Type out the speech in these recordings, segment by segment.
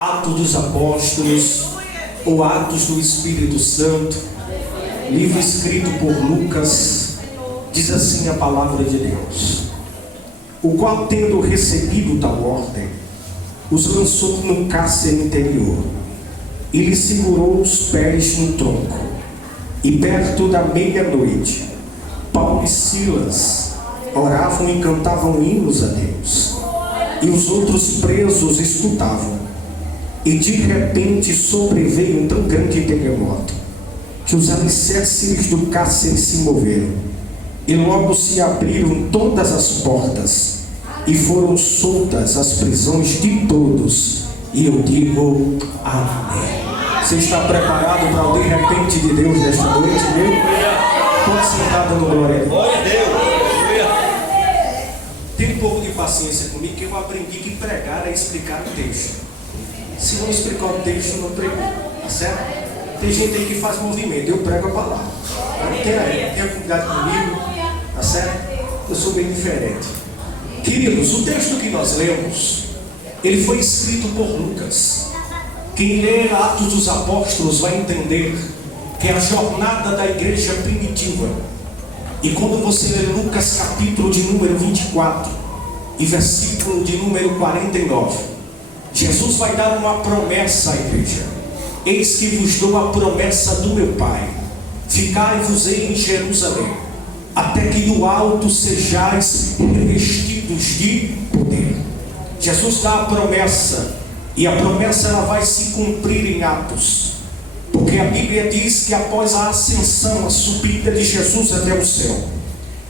Atos dos Apóstolos ou Atos do Espírito Santo, livro escrito por Lucas, diz assim a palavra de Deus: o qual, tendo recebido tal ordem, os lançou no cárcere interior e lhe segurou os pés no tronco. E perto da meia-noite, Paulo e Silas oravam e cantavam hinos a Deus, e os outros presos escutavam. E de repente sobreveio um tão grande terremoto, que os alicerces do cárcere se moveram, e logo se abriram todas as portas, e foram soltas as prisões de todos. E eu digo amém. Você está preparado para o de repente de Deus nesta noite, meu? Pode sentar dando glória a Deus. Tenha um pouco de paciência comigo, que eu aprendi que pregar é explicar o texto. Se não explicar o texto, não prego, tá certo? Tem gente aí que faz movimento, eu prego a palavra. Tenha cuidado comigo, tá certo? Eu sou bem diferente. Queridos, o texto que nós lemos, ele foi escrito por Lucas. Quem lê Atos dos Apóstolos vai entender que é a jornada da igreja primitiva. E quando você lê Lucas capítulo de número 24 e versículo de número 49, Jesus vai dar uma promessa à igreja: eis que vos dou a promessa do meu Pai, ficai-vos em Jerusalém, até que do alto sejais revestidos de poder. Jesus dá a promessa, e a promessa ela vai se cumprir em Atos, porque a Bíblia diz que após a ascensão, a subida de Jesus até o céu,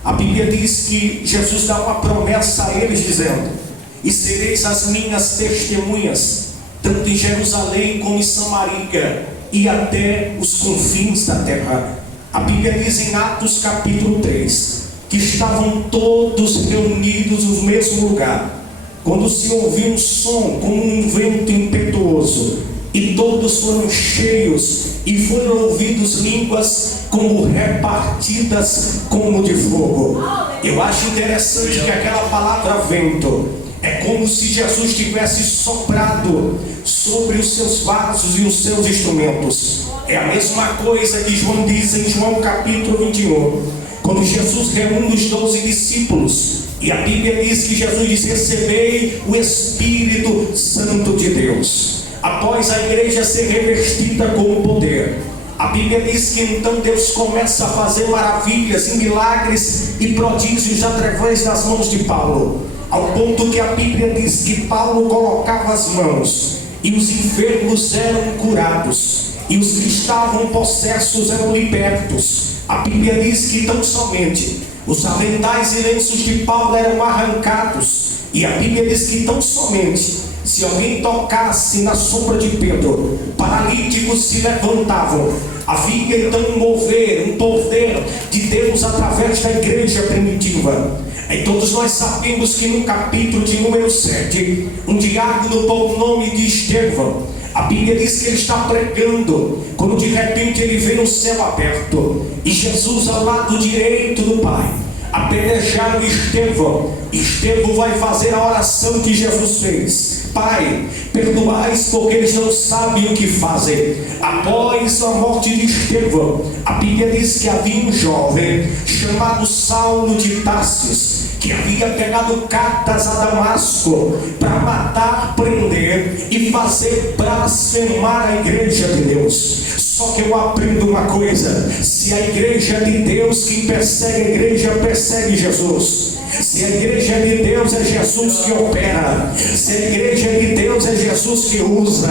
a Bíblia diz que Jesus dá uma promessa a eles dizendo: e sereis as minhas testemunhas, tanto em Jerusalém como em Samaria, e até os confins da terra. A Bíblia diz em Atos capítulo 3, que estavam todos reunidos no mesmo lugar, quando se ouviu um som como um vento impetuoso, e todos foram cheios, e foram ouvidos línguas como repartidas como de fogo. Eu acho interessante que aquela palavra vento é como se Jesus tivesse soprado sobre os seus vasos e os seus instrumentos. É a mesma coisa que João diz em João capítulo 21, quando Jesus reúne os 12 discípulos, e a Bíblia diz que Jesus diz: recebei o Espírito Santo de Deus. Após a igreja ser revestida com o poder, a Bíblia diz que então Deus começa a fazer maravilhas e milagres e prodígios através das mãos de Paulo, ao ponto que a Bíblia diz que Paulo colocava as mãos e os enfermos eram curados, e os que estavam possessos eram libertos. A Bíblia diz que tão somente os aventais e lenços de Paulo eram arrancados, e a Bíblia diz que tão somente se alguém tocasse na sombra de Pedro, paralíticos se levantavam. Havia então um mover, um poder de Deus através da igreja primitiva. E todos nós sabemos que no capítulo de número 7, um diácono por nome de Estevão, a Bíblia diz que ele está pregando, quando de repente ele vê o céu aberto, e Jesus ao lado direito do Pai apedrejaram Estevão. Estevão vai fazer a oração que Jesus fez: Pai, perdoais porque eles não sabem o que fazem. Após a morte de Estevão, a Bíblia diz que havia um jovem chamado Saulo de Tarsis, que havia pegado cartas a Damasco para matar, prender e fazer blasfemar a igreja de Deus. Só que eu aprendo uma coisa: se a igreja de Deus, quem persegue a igreja persegue Jesus. Se a igreja de Deus, é Jesus que opera. Se a igreja de Deus, é Jesus que usa.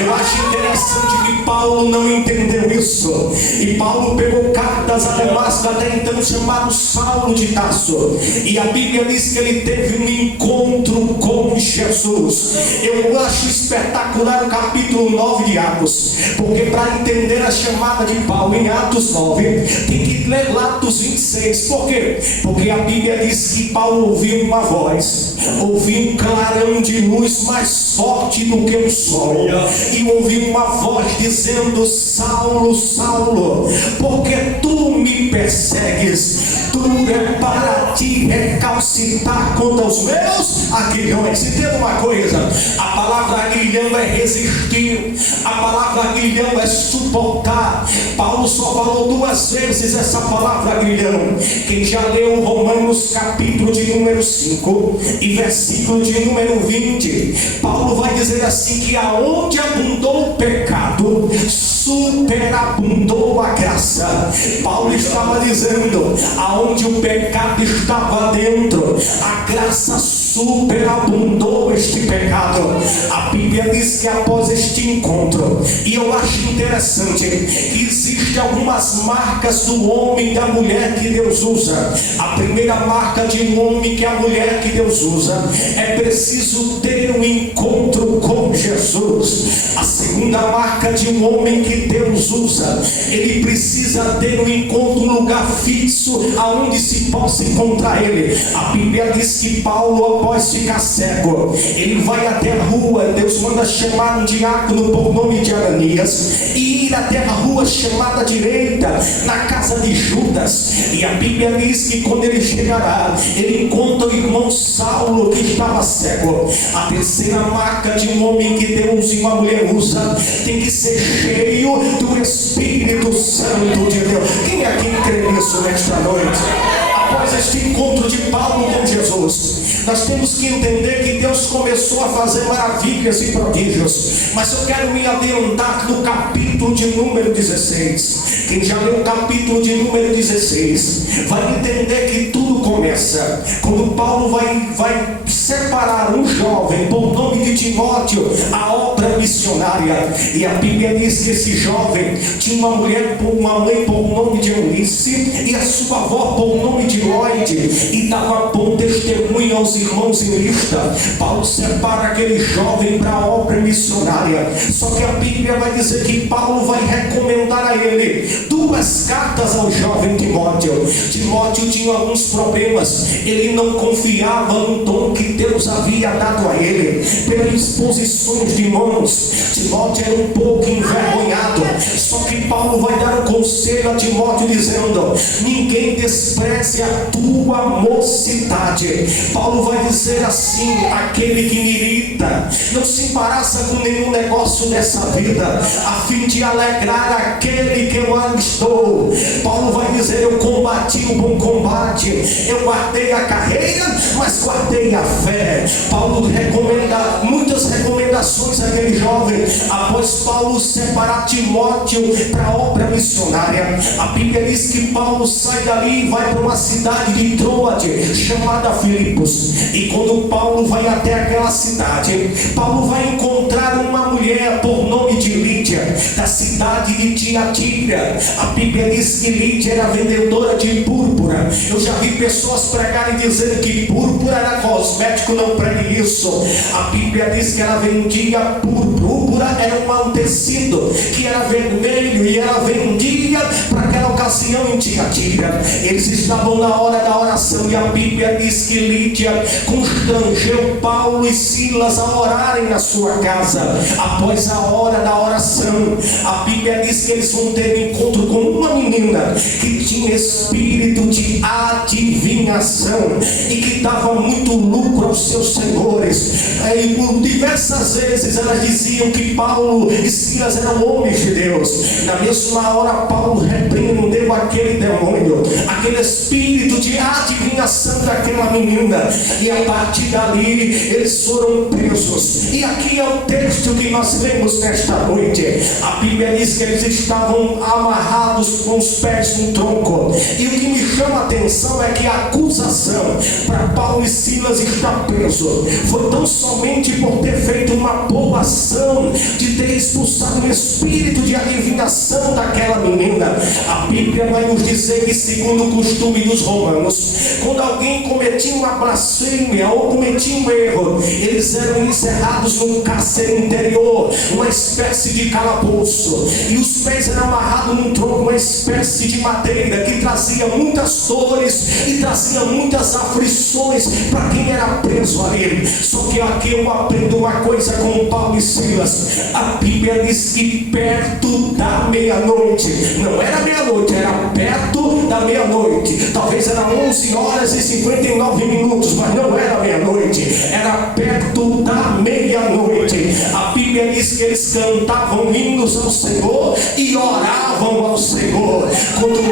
Eu acho interessante que Paulo não entendeu isso, e Paulo pegou cartas a Damasco, até então chamado Saulo de Tarso, e a Bíblia diz que ele teve um encontro com Jesus. Eu acho espetacular o capítulo 9 de Atos, porque para entender a chamada de Paulo em Atos 9, tem que ler lá Atos 26. Por quê? Porque a Bíblia diz que Paulo ouviu uma voz, ouviu um clarão de luz mais forte do que o sol, e ouviu uma voz dizendo: Saulo, Saulo, porque tu me persegues? Duro é para ti recalcitar contra os meus aguilhões. Entenda uma coisa: a palavra aguilhão é resistir, a palavra aguilhão é suportar. Paulo só falou 2 vezes essa palavra aguilhão. Quem já leu Romanos capítulo de número 5 e versículo de número 20, Paulo vai dizer assim: que aonde abundou o pecado, superabundou a graça. Paulo estava dizendo: aonde o pecado estava dentro, a graça superabundou este pecado. A Bíblia diz que após este encontro, e eu acho interessante que existem algumas marcas do homem e da mulher que Deus usa. A primeira marca de um homem que a mulher que Deus usa é preciso ter um encontro com Jesus. A segunda marca de um homem que Deus usa, ele precisa ter um encontro, um lugar fixo aonde se possa encontrar ele. A Bíblia diz que Paulo, após ficar cego, ele vai até a rua. Deus manda chamar um diácono por nome de Ananias e ir até a rua chamada direita, na casa de Judas. E a Bíblia diz que quando ele chegará, ele encontra o irmão Saulo que estava cego. A terceira marca de um homem que Deus e uma mulher usa tem que ser cheio do Espírito Santo de Deus. Quem aqui crê nisso nesta noite? Após este encontro de Paulo com Jesus, nós temos que entender que Deus começou a fazer maravilhas e prodígios. Mas eu quero me adiantar no capítulo de número 16. Quem já leu o capítulo de número 16 vai entender que tudo começa quando Paulo vai separar um jovem por nome de Timóteo, a obra missionária. E a Bíblia diz que esse jovem tinha uma mãe por nome de Eunice e a sua avó por nome de Lloyd, e dava bom testemunho aos irmãos em Lista. Paulo separa aquele jovem para a obra missionária. Só que a Bíblia vai dizer que Paulo vai recomendar a ele 2 cartas ao jovem Timóteo. Timóteo tinha alguns problemas, ele não confiava no dom que Deus havia dado a ele. Pelas exposições de mãos, Timóteo era um pouco envergonhado. Só que Paulo vai dar um conselho a Timóteo dizendo: ninguém despreze a tua mocidade. Paulo vai dizer assim: aquele que me irrita não se embaraça com nenhum negócio dessa vida, a fim de alegrar aquele que eu alistou. Paulo vai dizer: eu combati o bom combate, eu guardei a carreira, mas guardei a fé. Paulo recomenda muitas recomendações àquele jovem. Após Paulo separar Timóteo para a obra missionária, a Bíblia diz que Paulo sai dali e vai para uma cidade de Troade chamada Filipos. E quando Paulo vai até aquela cidade, Paulo vai encontrar uma mulher por nome de Lídia, da cidade de Tiatira. A Bíblia diz que Lídia era vendedora de púrpura. Eu já vi pessoas pregarem dizendo que púrpura era cosmético. Não pregue isso. A Bíblia diz que ela vendia púrpura. Púrpura era um tecido que era vermelho e ela vendia para aquela ocasião em Tiatira. Eles estavam na hora da oração e a Bíblia diz que Lídia constrangeu Paulo e Silas a orarem na sua casa. Após a hora da oração, a Bíblia diz que eles vão ter um encontro com uma menina que tinha espírito de adivinhação e que dava muito lucro aos seus senhores. E por diversas vezes elas diziam que Paulo e Silas eram homens de Deus. Na mesma hora, Paulo repreendeu aquele demônio, aquele espírito de adivinhação daquela menina, e a partir dali eles foram presos. E aqui é o texto que nós lemos nesta noite. A Bíblia diz que eles estavam amarrados com os pés no tronco, e o que me chama a atenção é que a acusação para Paulo e Silas estar preso foi tão somente por ter feito uma boa ação, de ter expulsado o espírito de adivinhação daquela menina. A Bíblia vai nos dizer que, segundo o costume dos romanos, quando alguém cometia uma blasfêmia ou cometia um erro, eles eram encerrados num cárcere interior, uma espécie de calabouço, e os pés eram amarrados num tronco, uma espécie de madeira que trazia muitas dores e trazia muitas aflições para quem era preso ali. Só que aqui eu aprendo uma coisa com Paulo e Silas. A Bíblia diz que perto da meia-noite, não era meia-noite, era perto da meia-noite, talvez era 11 horas e 59 minutos, mas não era meia-noite, era perto da meia-noite. A Bíblia diz que eles cantavam hinos ao Senhor e oravam ao Senhor. Quanto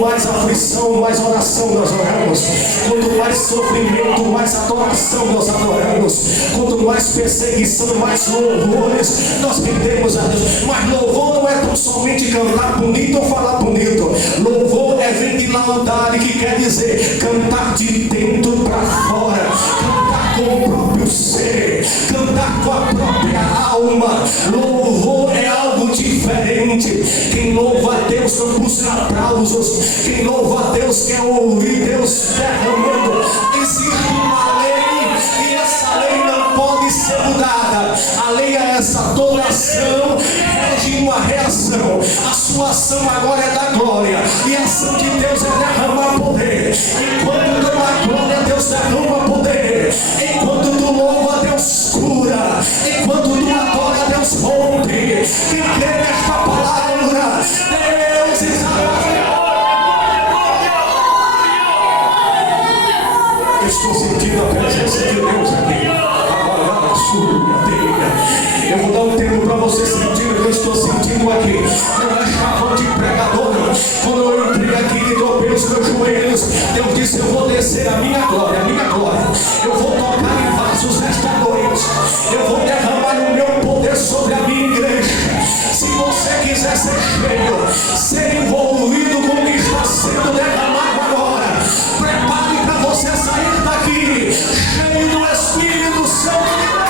mais aflição, mais oração nós oramos. Quanto mais sofrimento, mais adoração nós adoramos. Quanto mais perseguição, mais louvores nós rendemos a Deus. Mas louvor não é tão somente cantar bonito ou falar bonito. Louvor é vem de laudade, que quer dizer cantar de dentro para fora, cantar com o próprio ser, cantar com a própria alma. Louvor é algo diferente. Quem louva a Deus não busca aplausos. Quem louva a Deus quer ouvir Deus derramando. Existe uma lei e essa lei não pode ser mudada. A lei é essa: toda ação rege uma reação. A sua ação agora é da glória, e a ação de Deus é derramar poder. Enquanto tu dá glória, Deus derrama poder. Enquanto tu louva, Deus cura. Enquanto tu adora, Deus rompe. Quem crê nesta palavra, Deus exalta. Eu estou sentindo a presença de Deus aqui. Agora, eu vou dar um tempo para você sentir o que eu estou sentindo aqui. Não é chavão de pregador, não. Quando eu entrei aqui e dobrei os meus joelhos, Deus disse: eu vou descer a minha glória, a minha glória. Eu vou tocar em vasos nesta noite. Eu vou derramar o meu poder sobre a minha igreja. Se você quiser ser cheio, ser envolvido com o que está sendo derramado agora, prepare para você sair daqui cheio do Espírito Santo de Deus.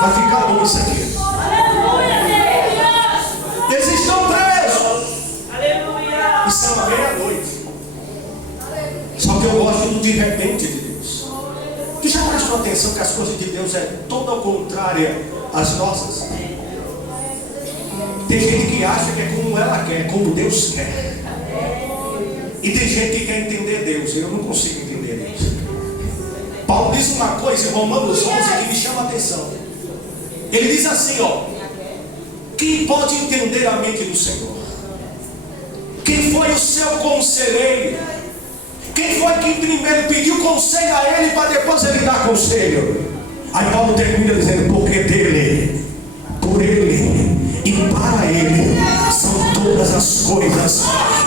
Vai ficar bom isso aqui. Eles estão presos. Isso é uma meia-noite. Só que eu gosto do de repente de Deus. Tu já prestou atenção que as coisas de Deus é toda ao contrária às nossas? Tem gente que acha que é como ela quer, como Deus quer. E tem gente que quer entender Deus. Eu não consigo entender Deus. Paulo diz uma coisa em Romanos 11 que me chama a atenção. Ele diz assim, ó: quem pode entender a mente do Senhor? Quem foi o seu conselheiro? Quem foi que primeiro pediu conselho a ele para depois ele dar conselho? Aí Paulo termina dizendo: porque dele, por ele e para ele são todas as coisas.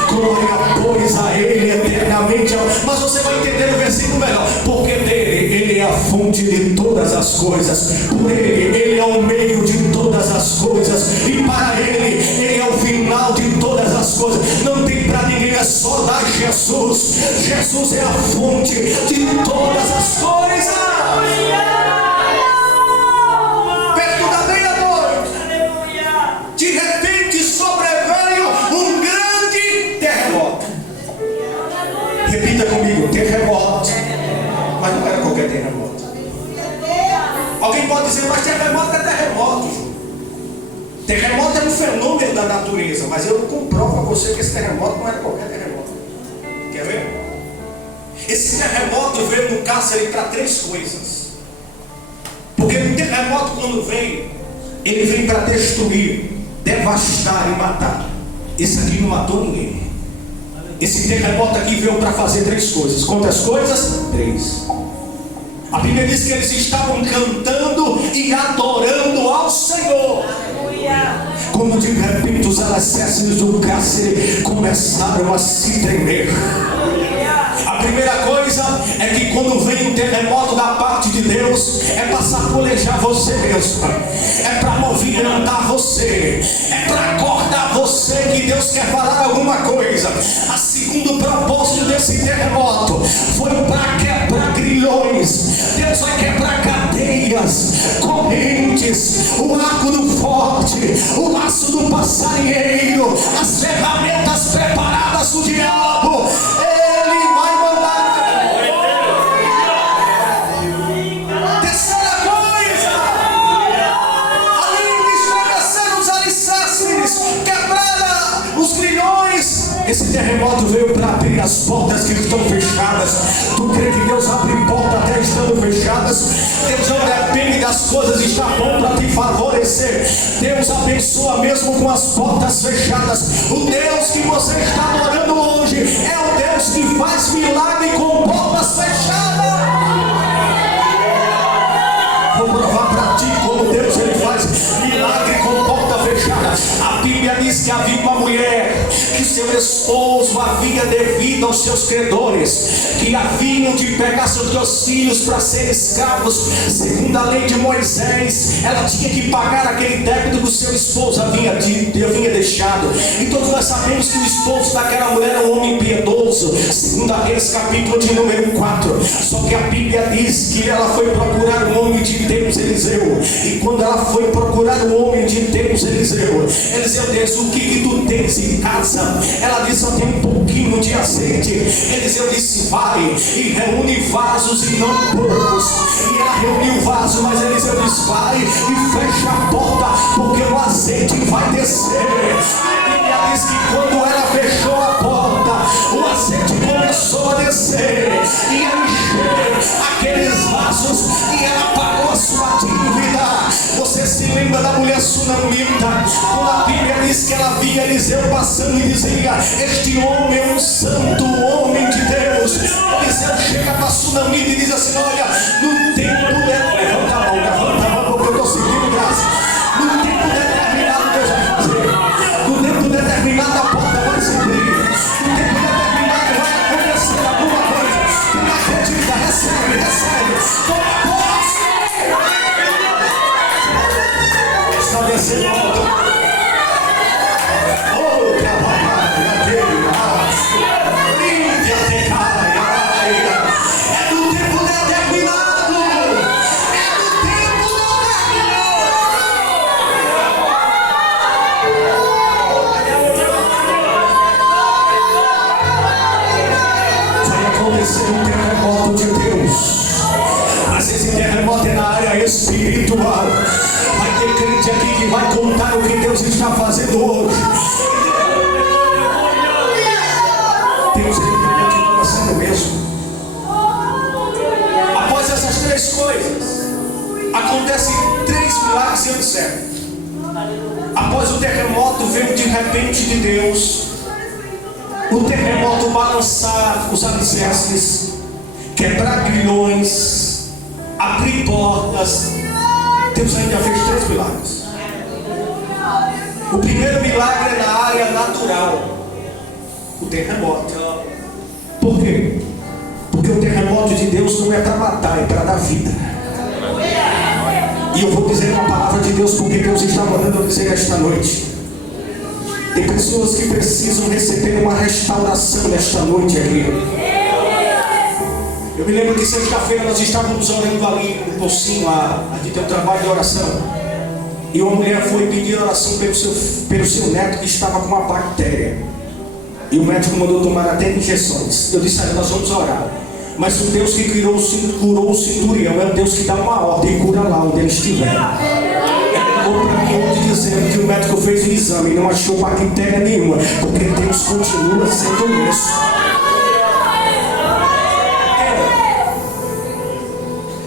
Glória, pois, a ele eternamente. Mas você vai entender o versículo melhor. Porque dele, ele é a fonte de todas as coisas. Por ele é o meio de todas as coisas. E para ele é o final de todas as coisas. Não tem para ninguém, é só dar Jesus. Jesus é a fonte de todas as coisas. Perto da meia-noite, de repente sobreveio um grande terremoto. Repita comigo: terremoto. Mas não era qualquer terremoto. Alguém pode dizer: mas terremoto é terremoto. Terremoto é um fenômeno da natureza, mas eu não comprovo a você que esse terremoto não era qualquer terremoto. Quer ver? Esse terremoto veio no cárcere para três coisas. Porque o terremoto, quando vem, ele vem para destruir, devastar e matar. Esse aqui não matou ninguém. Esse terremoto aqui veio para fazer três coisas. Quantas coisas? Três. A Bíblia diz que eles estavam cantando e adorando ao Senhor. Quando de repente os alicerces do cárcere começaram a se tremer. A primeira coisa é que quando vem um terremoto da parte de Deus, é para sacolejar você mesmo, é para movimentar você, é para acordar você que Deus quer falar alguma coisa. A segundo propósito desse terremoto foi para quebrar grilhões. Deus vai quebrar cadeias, correntes, o arco do forte, o laço do passarinheiro, as ferramentas preparadas do diabo. as portas que estão fechadas. Tu crê que Deus abre porta até estando fechadas? Deus não depende das coisas estar bom para te favorecer. Deus abençoa mesmo com as portas fechadas. O Deus que você está adorando hoje é o Deus que faz milagre com portas fechadas. Vou provar para ti como Deus ele faz milagre com porta fechada. A Bíblia diz que havia uma mulher que seu esposo havia devido aos seus credores, que haviam de pegar seus 2 filhos para serem escravos. Segundo a lei de Moisés, ela tinha que pagar aquele débito que o seu esposo havia deixado. E todos nós sabemos que o esposo daquela mulher era um homem piedoso, segundo a Reis capítulo de número 4. Só que a Bíblia diz que ela foi procurar um homem de Deus, Eliseu. E quando ela foi procurar o homem de Deus, Eliseu disse: o que tu tens em casa? Ela disse: eu tenho um pouquinho de azeite. Eliseu disse: vai e reúne vasos e não poucos. E ela reuniu o vaso, mas Eliseu disse: vai e fecha a porta, porque o azeite vai descer. A Bíblia diz que quando ela fechou a porta, o azeite começou a descer e a encher aqueles vasos, e ela pagou a sua dívida. Você se lembra da mulher sunamita? Quando a Bíblia diz que ela via Eliseu passando e dizia: este homem é um santo homem de Deus. Eliseu chega para a sunamita e diz assim: olha, no tempo levanta a mão, porque eu estou sentindo graça. No tempo determinado Deus vai fazer. No tempo determinado a porta vai se abrir. No tempo determinado vai acontecer alguma coisa. Quem acredita, recebe. Toma posse. Está descendo alto. Oh, é do tempo determinado. Vai acontecer um terremoto de Deus. Mas esse terremoto é na área espiritual. Vai ter crente aqui que vai contar o que Deus está fazendo hoje. Deus ele continua sendo mesmo. Após essas 3 coisas, acontecem 3 milagres e eu encerro. Após o terremoto, veio de repente de Deus o terremoto balançar os alicerces, quebrar grilhões, abrir portas. Deus ainda fez 3 milagres. O primeiro milagre é na área natural, o terremoto. Por quê? Porque o terremoto de Deus não é para matar, é para dar vida. E eu vou dizer uma palavra de Deus, porque Deus está mandando eu dizer esta noite. Tem pessoas que precisam receber uma restauração nesta noite aqui. Eu me lembro que sexta-feira nós estávamos orando ali no Pocinho, de ter um trabalho de oração. E uma mulher foi pedir oração pelo seu neto que estava com uma bactéria. E o médico mandou tomar até injeções. Eu disse: nós vamos orar. Mas o Deus que curou o centurião é o Deus que dá uma ordem e cura lá onde ele estiver. Ele ligou para mim hoje dizendo que o médico fez o exame e não achou bactéria nenhuma, porque Deus continua sendo o mesmo.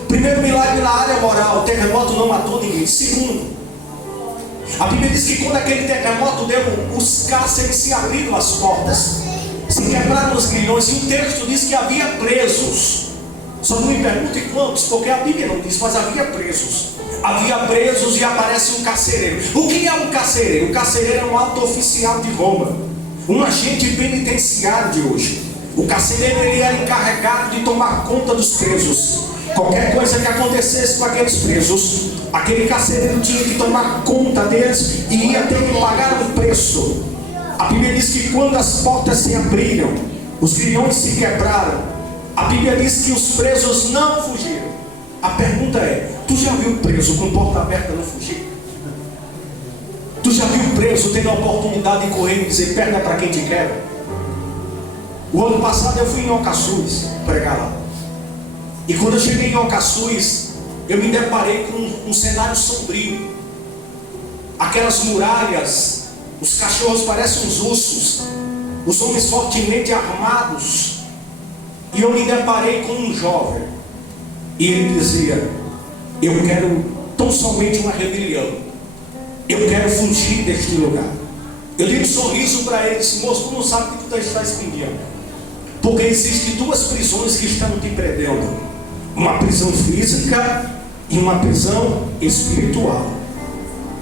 Primeiro milagre na área moral: o terremoto não matou ninguém. Segundo, a Bíblia diz que quando aquele terremoto deu, os cárceres se abriram as portas, se quebraram os grilhões, e o texto diz que havia presos. Só não me pergunte quantos, porque a Bíblia não diz, mas havia presos. Havia presos e aparece um carcereiro. O que é um carcereiro? O carcereiro é um alto oficial de Roma, um agente penitenciário de hoje. O carcereiro ele era encarregado de tomar conta dos presos. Qualquer coisa que acontecesse com aqueles presos, aquele carcereiro tinha que tomar conta deles e ia ter que pagar um preço. A Bíblia diz que quando as portas se abriram, os grilhões se quebraram. A Bíblia diz que os presos não fugiram. A pergunta é: tu já viu preso com porta aberta não fugir? Tu já viu preso tendo a oportunidade de correr e dizer: perna para quem te quer? O ano passado eu fui em Ocaçuz pregar lá. E quando eu cheguei em Ocaçuz, eu me deparei com um cenário sombrio. Aquelas muralhas, os cachorros parecem uns ursos. os homens fortemente armados. E eu me deparei com um jovem, e ele dizia: eu quero tão somente uma rebelião, eu quero fugir deste lugar. Eu dei um sorriso para ele e disse: moço, tu não sabe o que tu está escondendo, porque existem duas prisões que estão te prendendo, uma prisão física e uma prisão espiritual.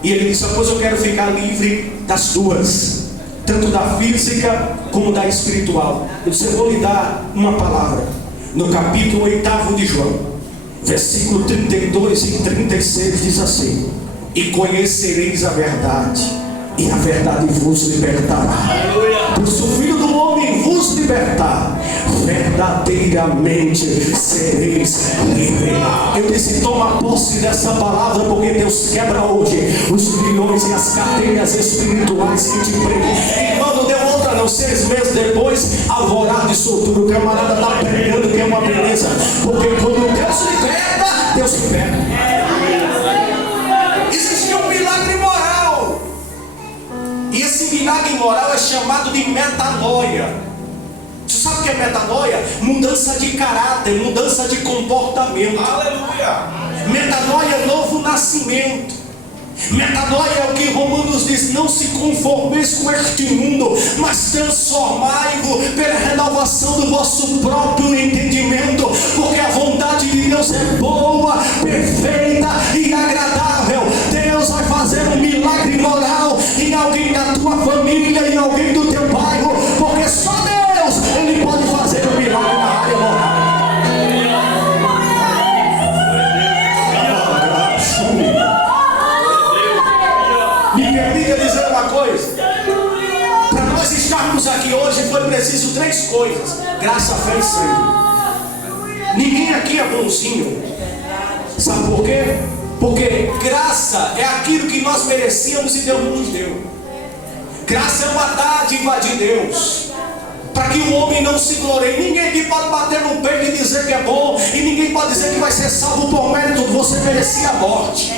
E ele disse: pois eu quero ficar livre das duas, tanto da física como da espiritual. Eu disse: eu vou lhe dar uma palavra. No capítulo 8 de João, versículo 32 e 36 diz assim: e conhecereis a verdade, e a verdade vos libertará. Pois se o Filho do Homem vos libertar, verdadeiramente sereis livres. Eu disse: toma posse dessa palavra, porque Deus quebra hoje os grilhões e as cadeias espirituais que te prendem. E quando deu outra não, 6 meses depois, alvorada e soltura, o camarada está pregando que é uma beleza, porque quando Deus liberta, Deus liberta. Existe um milagre moral, e esse milagre moral é chamado de metanoia. Você sabe o que é metanoia? Mudança de caráter, mudança de comportamento. Aleluia! Metanoia é novo nascimento. Metanoia é o que Romanos diz: não se conformeis com este mundo, mas transformai-vos pela renovação do vosso próprio entendimento, porque a vontade de Deus é boa, perfeita e agradável. Deus vai fazer um milagre moral em alguém da tua família, em alguém do teu bairro, porque só Deus, Ele pode fazer um milagre na área moral. Me permita dizer uma coisa: para nós estarmos aqui hoje foi preciso 3 coisas: graça, fé e sangue. Ninguém aqui é bonzinho. Sabe por quê? Porque graça é aquilo que nós merecíamos e Deus nos deu. Graça é uma dádiva de Deus, para que o homem não se glorie. Ninguém aqui pode bater no peito e dizer que é bom, e ninguém pode dizer que vai ser salvo por mérito. Você merecia a morte.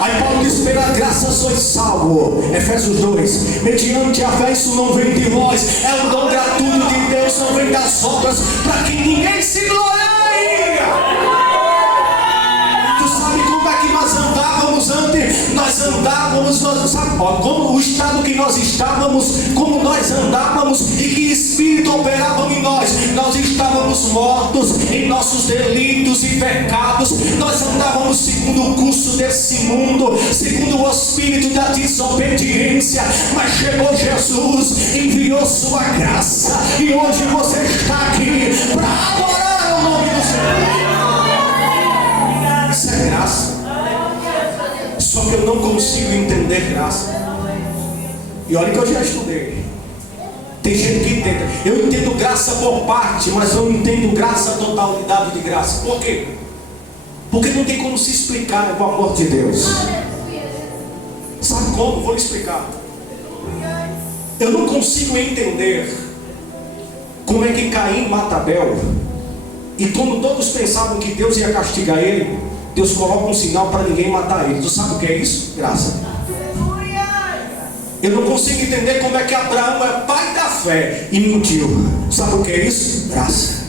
Aí Paulo diz: pela graça sois salvo. Efésios 2: mediante a fé, isso não vem de vós, é um dom gratuito de Deus, não vem das obras, para que ninguém se glorie. Tu sabe como é que nós andávamos antes? Nós andávamos, sabe como o estado que nós estávamos, como nós andávamos e que espírito operava em nós. Nós estávamos mortos em nossos delitos e pecados. Nós andávamos segundo o curso desse mundo, segundo o espírito da desobediência. Mas chegou Jesus, enviou sua graça, e hoje você está aqui para adorar o nome do Senhor. Isso é graça. Só que eu não consigo entender graça. E olha que eu já estudei. Tem gente que entende. Eu entendo graça por parte, mas eu não entendo graça, totalidade de graça. Por quê? Porque não tem como se explicar o amor de Deus. Sabe como? Vou lhe explicar. Eu não consigo entender como é que Caim mata Abel, e quando todos pensavam que Deus ia castigar ele, Deus coloca um sinal para ninguém matar ele. Tu sabe o que é isso? Graça. Eu não consigo entender como é que Abraão é pai da fé e mentiu. Sabe o que é isso? Graça.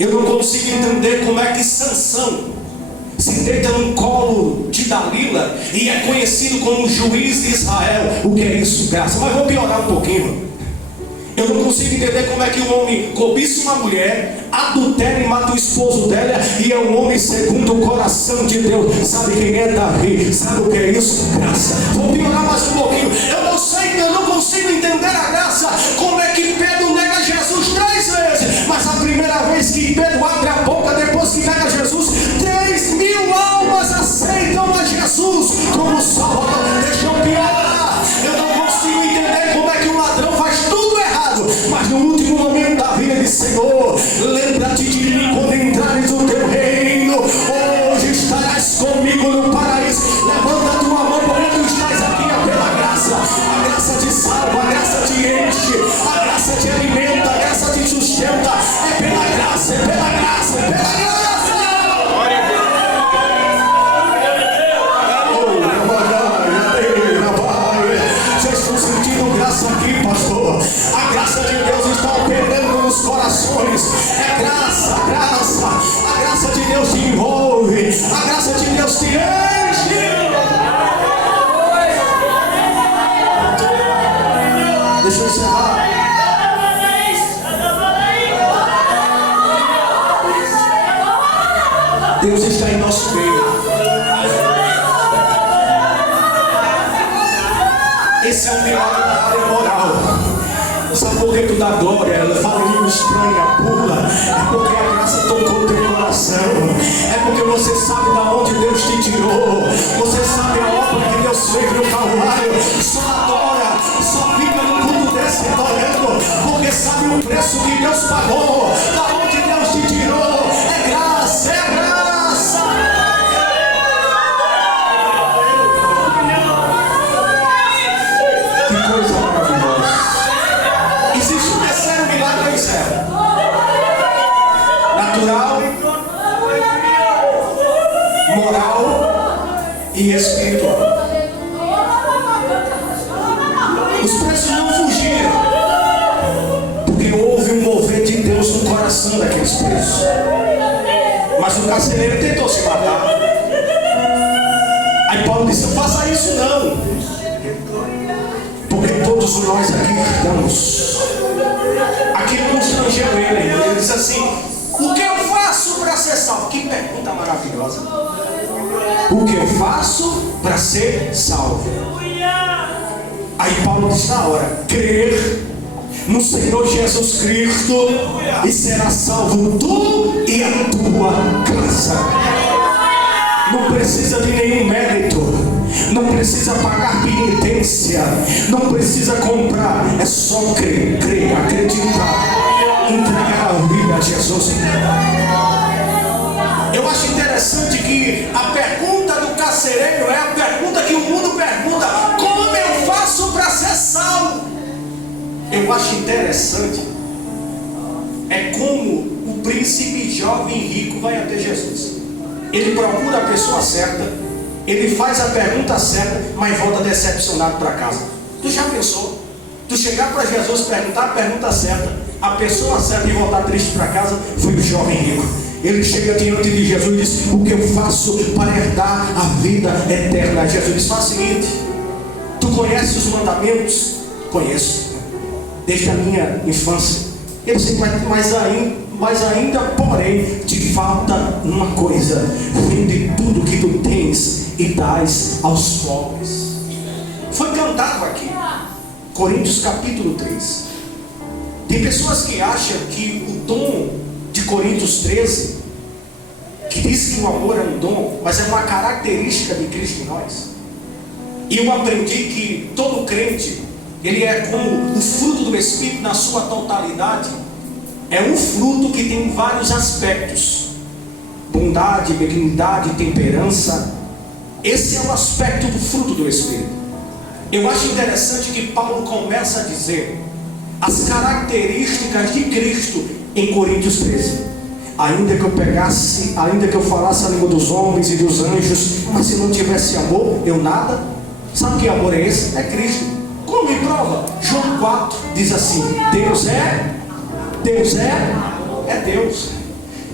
Eu não consigo entender como é que Sansão se deita no colo de Dalila e é conhecido como juiz de Israel. O que é isso? Graça. Mas vou piorar um pouquinho. Eu não consigo entender como é que um homem cobiça uma mulher, adultera e mata o esposo dela, e é um homem segundo o coração de Deus. Sabe quem é Davi? Sabe o que é isso? Graça. Vou piorar mais um pouquinho. Eu não sei, eu não consigo entender a graça. Como é que Pedro nega Jesus 3 vezes, mas a primeira vez que Pedro abre a boca, depois que nega Jesus, 3.000 almas aceitam a Jesus como Salvador. Deixa eu piorar. Eu não consigo entender como é que um ladrão faz tudo errado, mas no último momento da vida de Senhor, lembra-te de mim quando entrares no teu reino. Hoje estarás comigo no paraíso. Levanta a tua mão, porque tu estás aqui é pela graça. A graça te salva, a graça te enche, a graça te alimenta, a graça te sustenta. É pela graça, é pela graça, é pela graça. Vocês estão sentindo graça aqui, pastor? nos corações. É graça, graça. A graça de Deus te envolve. A graça de Deus te enche. Deixa eu encerrar. Deus está em nosso meio. Esse é um milagre da área moral. Sabe por que tu dá glória? Ela fala língua estranha, pula. É porque a graça tocou o teu coração. É porque você sabe de onde Deus te tirou. Você sabe a obra que Deus fez no Calvário. Só adora, só fica no culto desse adorando. Porque sabe o preço que Deus pagou. Da onde Deus te tirou. É graça, é graça. Natural, moral e espiritual. Os preços não fugiram, porque houve um mover de Deus no coração daqueles preços. Mas o carcereiro tentou se matar. Aí Paulo disse: não faça isso não, porque todos nós aqui estamos. Aquilo constrangeu ele. Ele disse assim: o que eu faço para ser salvo? Que pergunta maravilhosa. O que eu faço para ser salvo? Aí Paulo diz na hora: crer no Senhor Jesus Cristo e será salvo tu e a tua casa. Não precisa de nenhum mérito, não precisa pagar penitência, não precisa comprar, é só crer, acreditar, entregar a vida a Jesus. Eu acho interessante que a pergunta do carcereiro é a pergunta que o mundo pergunta: como eu faço para ser salvo? Eu acho interessante é como o príncipe jovem e rico vai até Jesus. Ele procura a pessoa certa, ele faz a pergunta certa, mas volta decepcionado para casa. Tu já pensou? Tu chegar para Jesus, perguntar a pergunta certa, a pessoa certa, e voltar triste para casa? Foi o jovem rico. Ele chega diante de Jesus e diz: o que eu faço para herdar a vida eterna? Jesus diz: faz o seguinte, tu conheces os mandamentos? Conheço, desde a minha infância. Ele disse: mas ainda, porém, te falta uma coisa: vende tudo que tu tens e dás aos pobres. Foi cantado aqui, Coríntios capítulo 3. Tem pessoas que acham que o dom de Coríntios 13, que diz que o amor é um dom, mas é uma característica de Cristo em nós. E eu aprendi que todo crente, ele é como o fruto do Espírito na sua totalidade. É um fruto que tem vários aspectos: bondade, benignidade, temperança. Esse é o aspecto do fruto do Espírito. Eu acho interessante que Paulo começa a dizer as características de Cristo em Coríntios 13. Ainda que eu falasse a língua dos homens e dos anjos, mas se não tivesse amor, eu nada. Sabe que amor é esse? É Cristo. Como me prova? João 4 diz assim: Deus é Deus.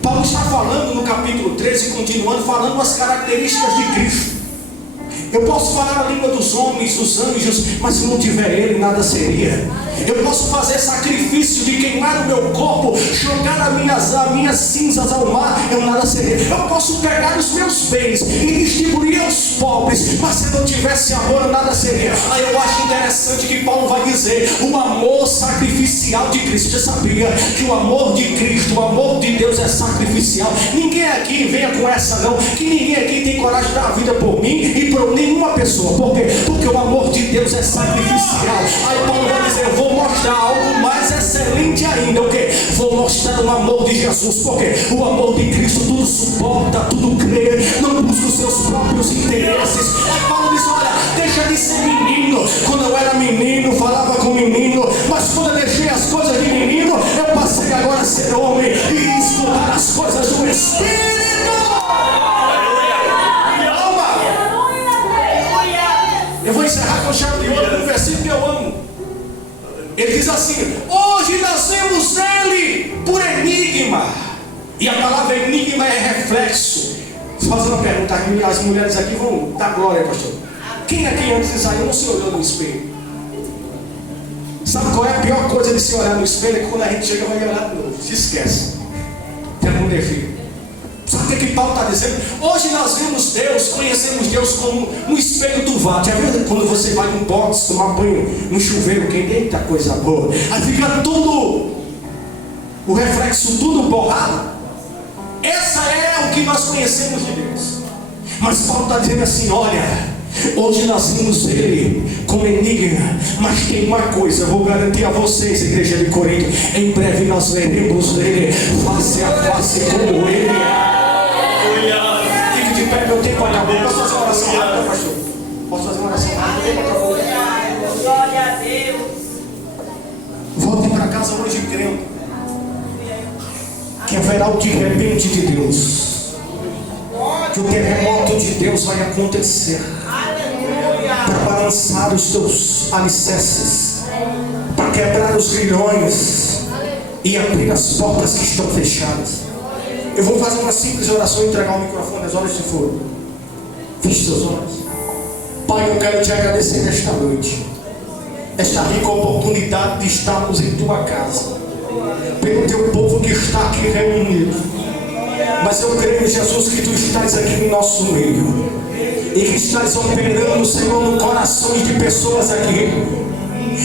Paulo está falando no capítulo 13, continuando falando as características de Cristo. Eu posso falar a língua dos homens, dos anjos, mas se não tiver Ele, nada seria. Eu posso fazer sacrifício de queimar o meu corpo, jogar as minhas cinzas ao mar, eu nada seria. Eu posso pegar os meus bens e distribuir aos pobres, mas se não tivesse amor, eu nada seria. Aí eu acho interessante que Paulo vai dizer o amor sacrificial de Cristo. Você sabia que o amor de Cristo, o amor de Deus é sacrificial? Ninguém aqui venha com essa não, que ninguém aqui tem coragem de dar a vida por mim e por nenhuma pessoa. Por quê? Porque o amor de Deus é sacrificial. Aí Paulo vai dizer: eu vou mostrar algo mais excelente ainda. O quê? Vou mostrar o amor de Jesus. Porque o amor de Cristo tudo suporta, tudo crê, não busca os seus próprios interesses. Aí Paulo diz: olha, deixa de ser menino. Quando eu era menino, falava com menino, mas quando eu deixei as coisas de menino, eu passei agora a ser homem e estudar as coisas do Espírito. Eu vou encerrar com chave de ouro, um versículo que eu amo. Ele diz assim: hoje nós vemos Ele E a palavra enigma é reflexo. Vou fazer uma pergunta, as mulheres aqui vão dar glória, pastor. Quem aqui antes de sair não se olhou no espelho? Sabe qual é a pior coisa de se olhar no espelho? É que quando a gente chega vai olhar de novo. Se esquece. Tem algum defeito. Sabe o que Paulo está dizendo? Hoje nós vemos Deus, conhecemos Deus como no espelho do vaso. Já viu quando você vai num box tomar banho no chuveiro quente? Eita coisa boa. Aí fica tudo, o reflexo tudo borrado. Essa é o que nós conhecemos de Deus. Mas Paulo está dizendo assim, olha, hoje nós vimos Ele como enigma, mas tem uma coisa, eu vou garantir a vocês, igreja de Corinto, em breve nós veremos Ele face a face como Ele é. Fique de pé, meu tempo acabou. Posso fazer uma oração rápida, pastor? Posso fazer uma oração rápida? Meu tempo acabou. Glória a Deus. Volte para casa hoje crendo que haverá o de repente de Deus, que o terremoto de Deus vai acontecer para balançar os teus alicerces, para quebrar os grilhões e abrir as portas que estão fechadas. Eu vou fazer uma simples oração e entregar o microfone às horas de fogo. Feche seus olhos. Pai, eu quero te agradecer nesta noite, esta rica oportunidade de estarmos em tua casa, pelo teu povo que está aqui reunido. Mas eu creio, Jesus, que tu estás aqui em nosso meio e que estás operando, Senhor, no coração de pessoas aqui.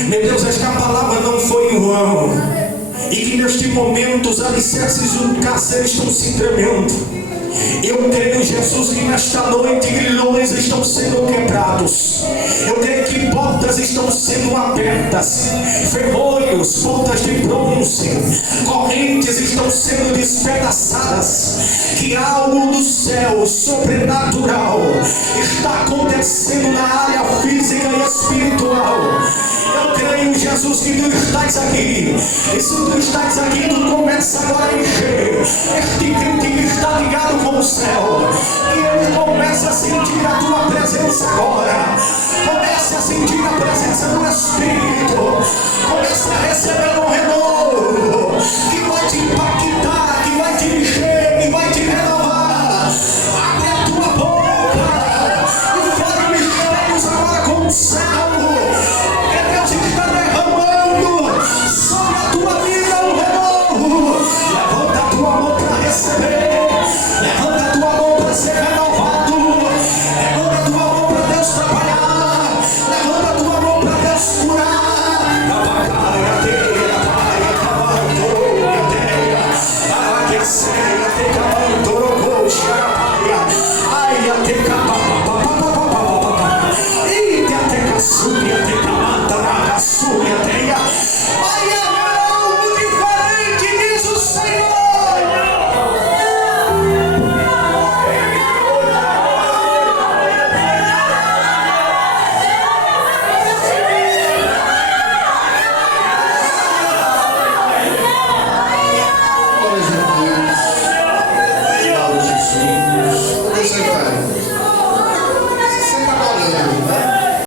Meu Deus, esta palavra não foi em vão. E que neste momento os alicerces do cárcere estão se tremendo. Eu creio, Jesus, que nesta noite grilhões estão sendo quebrados. Eu creio que portas estão sendo abertas, ferrolhos, pontas de bronze, correntes estão sendo despedaçadas. Que algo do céu sobrenatural está acontecendo na área física e espiritual. Eu creio, Jesus, que tu estás aqui. E se tu estás aqui, tu começa agora a encher este crente que está ligado com o céu. E ele começa a sentir a tua presença agora. Comece a sentir a presença do Espírito.